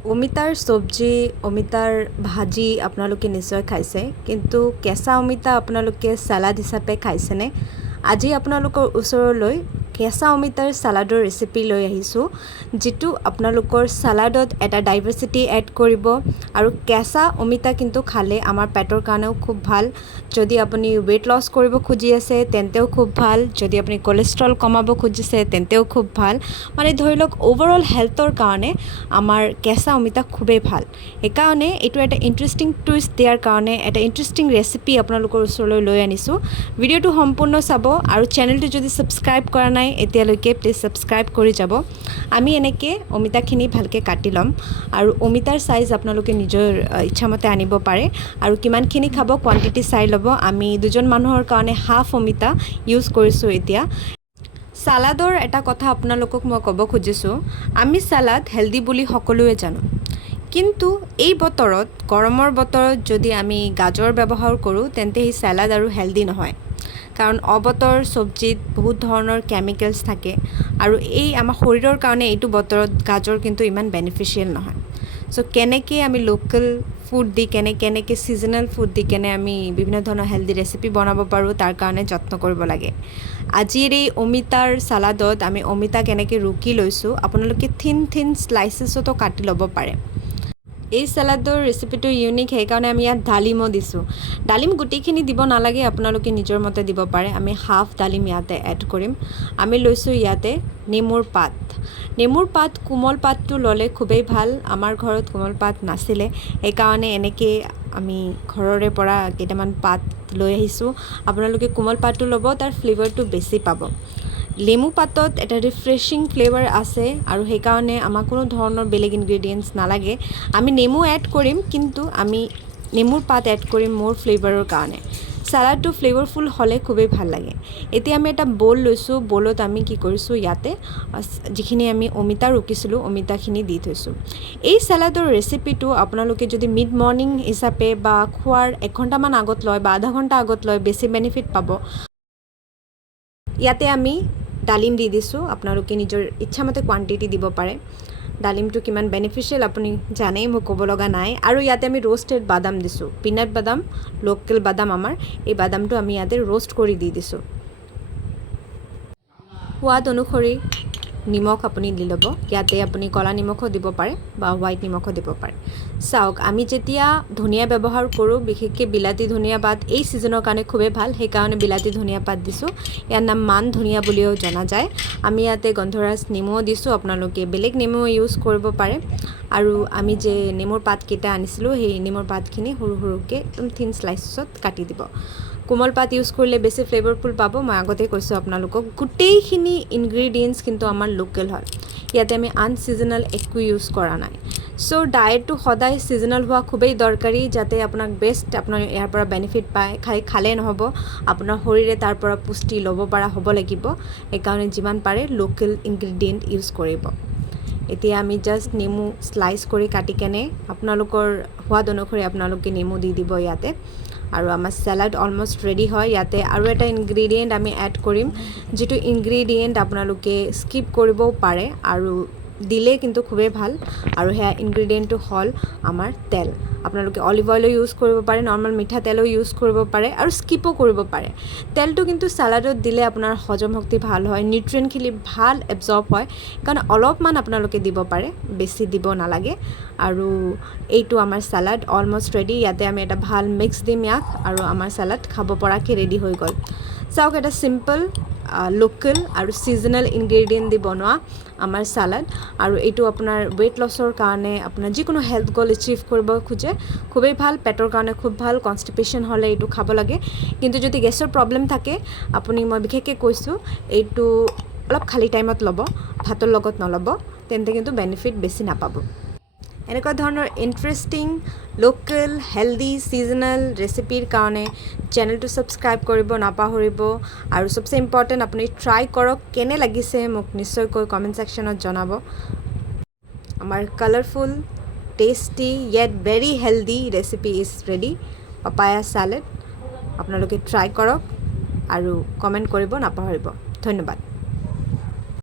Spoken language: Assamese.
অমিতাৰ চব্জি অমিতাৰ ভাজি আপোনালোকে নিশ্চয় খাইছে কিন্তু কেঁচা অমিতা আপোনালোকে চালাড হিচাপে খাইছেনে আজি আপোনালোকৰ ওচৰলৈ কেঁচা অমিতাৰ চালাডৰ ৰেচিপি লৈ আহিছোঁ যিটো আপোনালোকৰ চালাডত এটা ডাইভাৰ্চিটি এড কৰিব আৰু কেঁচা অমিতা কিন্তু খালে আমাৰ পেটৰ কাৰণেও খুব ভাল যদি আপুনি ৱেট লছ কৰিব খুজি আছে তেন্তেও খুব ভাল যদি আপুনি কোলেষ্ট্ৰল কমাব খুজিছে তেন্তেও খুব ভাল মানে ধৰি লওক ওভাৰঅল হেল্থৰ কাৰণে আমাৰ কেঁচা অমিতা খুবেই ভাল সেইকাৰণে এইটো এটা ইণ্টাৰেষ্টিং টুইষ্ট দিয়াৰ কাৰণে এটা ইণ্টাৰেষ্টিং ৰেচিপি আপোনালোকৰ ওচৰলৈ লৈ আনিছোঁ ভিডিঅ'টো সম্পূৰ্ণ চাব আৰু চেনেলটো যদি ছাবস্ক্ৰাইব কৰা নাই এতিয়ালৈকে প্লিজ ছাবস্ক্ৰাইব কৰি যাব আমি এনেকৈ অমিতাখিনি ভালকৈ কাটি ল'ম আৰু অমিতাৰ সাইজ আপোনালোকে নিজৰ ইচ্ছামতে আনিব পাৰে আৰু কিমানখিনি খাব কোৱান্টিটি চাই ল'ব আমি দুজন মানুহৰ কাৰণে হাফ অমিতা ইউজ কৰিছোঁ এতিয়া সালাডৰ এটা কথা আপোনালোকক মই ক'ব খুজিছোঁ আমি সালাড হেলদি বুলি সকলোৱে জানো কিন্তু এই বতৰত গৰমৰ বতৰত যদি আমি গাজৰ ব্যৱহাৰ কৰোঁ তেন্তে এই সালাড আৰু হেলদি নহয় কাৰণ অবতৰ চব্জিত বহুত ধৰণৰ কেমিকেলছ থাকে আৰু এই আমাৰ শৰীৰৰ কাৰণে এইটো বতৰত গাজৰ কিন্তু ইমান বেনিফিচিয়েল নহয় সো কেনেকৈ আমি লোকেল ফুড দি কেনেকৈ ছিজনেল ফুড দি আমি বিভিন্ন ধৰণৰ হেলদি ৰেচিপি বনাব পাৰোঁ তাৰ কাৰণে যত্ন কৰিব লাগে আজিৰ এই অমিতাৰ চালাডত আমি অমিতা কেনেকৈ ৰুকি লৈছোঁ আপোনালোকে থিন স্লাইচেছতো কাটি ল'ব পাৰে এই চালাডৰ ৰেচিপিটো ইউনিক সেইকাৰণে আমি ইয়াত ডালিমো দিছোঁ ডালিম গোটেইখিনি দিব নালাগে আপোনালোকে নিজৰ মতে দিব পাৰে আমি হাফ ডালিম ইয়াতে এড কৰিম আমি লৈছোঁ ইয়াতে নেমুৰ পাত কোমল পাতটো ল'লে খুবেই ভাল আমাৰ ঘৰত কোমল পাত নাছিলে সেইকাৰণে এনেকৈ আমি ঘৰৰে পৰা কেইটামান পাত লৈ আহিছোঁ আপোনালোকে কোমল পাতটো ল'ব তাৰ ফ্লেভাৰটো বেছি পাব লেমু পাতত এটা ৰিফ্ৰেছিং ফ্লেভাৰ আছে আৰু সেইকাৰণে আমাক কোনো ধৰণৰ বেলেগ ইনগ্ৰেডিয়েণ্টছ নালাগে আমি নেমু এড কৰিম কিন্তু আমি নেমুৰ পাত এড কৰিম মোৰ ফ্লেভাৰৰ কাৰণে চালাডটো ফ্লেভাৰফুল হ'লে খুবেই ভাল লাগে এতিয়া আমি এটা বল লৈছোঁ বলত আমি কি কৰিছোঁ ইয়াতে যিখিনি আমি অমিতা ৰুকিছিলোঁ অমিতাখিনি দি থৈছোঁ এই চালাডৰ ৰেচিপিটো আপোনালোকে যদি মিড মৰ্ণিং হিচাপে বা খোৱাৰ 1 ঘণ্টামান আগত লয় বা আধা ঘণ্টা আগত লয় বেছি বেনিফিট পাব ইয়াতে আমি ডালিম দি দিছোঁ আপোনালোকে নিজৰ ইচ্ছামতে কোৱান্টিটি দিব পাৰে ডালিমটো কিমান বেনিফিচিয়েল আপুনি জানেই মই ক'ব লগা নাই আৰু ইয়াতে আমি ৰোষ্টেড বাদাম দিছোঁ পিনাট বাদাম লোকেল বাদাম আমাৰ এই বাদামটো আমি ইয়াতে ৰোষ্ট কৰি দি দিছোঁ সোৱাদ অনুসৰি নিমখ আপুনি দি ল'ব ইয়াতে আপুনি কলা নিমখো দিব পাৰে বা হোৱাইট নিমখো দিব পাৰে চাওক আমি যেতিয়া ধনিয়া ব্যৱহাৰ কৰোঁ বিশেষকৈ বিলাতী ধনিয়া পাত এই ছিজনৰ কাৰণে খুবেই ভাল সেইকাৰণে বিলাতী ধনিয়া পাত দিছোঁ ইয়াৰ নাম মান ধনিয়া বুলিও জনা যায় আমি ইয়াতে গন্ধৰাজ নেমুও দিছোঁ আপোনালোকে বেলেগ নেমু ইউজ কৰিব পাৰে আৰু আমি যে নেমুৰ পাতকেইটা আনিছিলোঁ সেই নেমুৰ পাতখিনি সৰু সৰুকৈ একদম থিন স্লাইচত কাটি দিব কোমল পাত ইউজ কৰিলে বেছি ফ্লেভাৰফুল পাব মই আগতে কৈছোঁ আপোনালোকক গোটেইখিনি ইনগ্ৰেডিয়েণ্টছ কিন্তু আমাৰ লোকেল হয় ইয়াতে আমি আনচিজনেল একো ইউজ কৰা নাই সো ডায়েটটো সদায় ছিজনেল হোৱা খুবেই দৰকাৰী যাতে আপোনাক বেষ্ট আপোনাৰ ইয়াৰ পৰা বেনিফিট পায় খালে নহ'ব আপোনাৰ শৰীৰে তাৰ পৰা পুষ্টি ল'ব পৰা হ'ব লাগিব সেইকাৰণে যিমান পাৰে লোকেল ইনগ্ৰেডিয়েণ্ট ইউজ কৰিব এতিয়া আমি জাষ্ট নেমু স্লাইচ কৰি কাটি কেনে আপোনালোকৰ সোৱাদ অনুসৰি আপোনালোকে নেমু দি দিব ইয়াতে আৰু আমাৰ সালাড অলমোষ্ট ৰেডি হয় ইয়াতে আৰু এটা ইনগ্ৰেডিয়েণ্ট আমি এড কৰিম যিটো ইনগ্ৰেডিয়েণ্ট আপোনালোকে স্কিপ কৰিবও পাৰে আৰু দিলে কিন্তু খুবেই ভাল আৰু সেয়া ইনগ্ৰেডিয়েণ্টটো হ'ল আমাৰ তেল আপোনালোকে অলিভ অইলো ইউজ কৰিব পাৰে নৰ্মেল মিঠাতেলো ইউজ কৰিব পাৰে আৰু স্কিপো কৰিব পাৰে তেলটো কিন্তু সালাডত দিলে আপোনাৰ হজম শক্তি ভাল হয় নিউট্ৰিয়েণ্টখিনি ভাল এবজৰ্ব হয় কাৰণ অলপমান আপোনালোকে দিব পাৰে বেছি দিব নালাগে আৰু এইটো আমাৰ সালাড অলমোষ্ট ৰেডি ইয়াতে আমি এটা ভাল মিক্স দিম ইয়াক আৰু আমাৰ সালাড খাব পৰাকৈ ৰেডি হৈ গ'ল চাওক এটা চিম্পল লোকেল আৰু ছিজনেল ইনগ্ৰেডিয়েণ্ট দি বনোৱা আমাৰ সালাড আৰু এইটো আপোনাৰ ৱেট লছৰ কাৰণে আপোনাৰ যিকোনো হেল্থ গ'ল এচিভ কৰিব খোজে খুবেই ভাল পেটৰ কাৰণে খুব ভাল কনষ্টিপেশ্যন হ'লে এইটো খাব লাগে কিন্তু যদি গেছৰ প্ৰব্লেম থাকে আপুনি মই বিশেষকৈ কৈছোঁ এইটো অলপ খালী টাইমত ল'ব ভাতৰ লগত নল'ব তেন্তে কিন্তু বেনিফিট বেছি নাপাব এনেকুৱা ধৰণৰ ইণ্টাৰেষ্টিং লোকেল হেলদি ছিজনেল ৰেচিপিৰ কাৰণে চেনেলটো ছাবস্ক্ৰাইব কৰিব নাপাহৰিব আৰু চবচে ইম্পৰ্টেণ্ট আপুনি ট্ৰাই কৰক কেনে লাগিছে মোক নিশ্চয়কৈ কমেণ্ট ছেকশ্যনত জনাব আমাৰ colourful tasty yet very healthy recipe is ready papaya salad আপোনালোকে ট্ৰাই কৰক আৰু কমেণ্ট কৰিব নাপাহৰিব ধন্যবাদ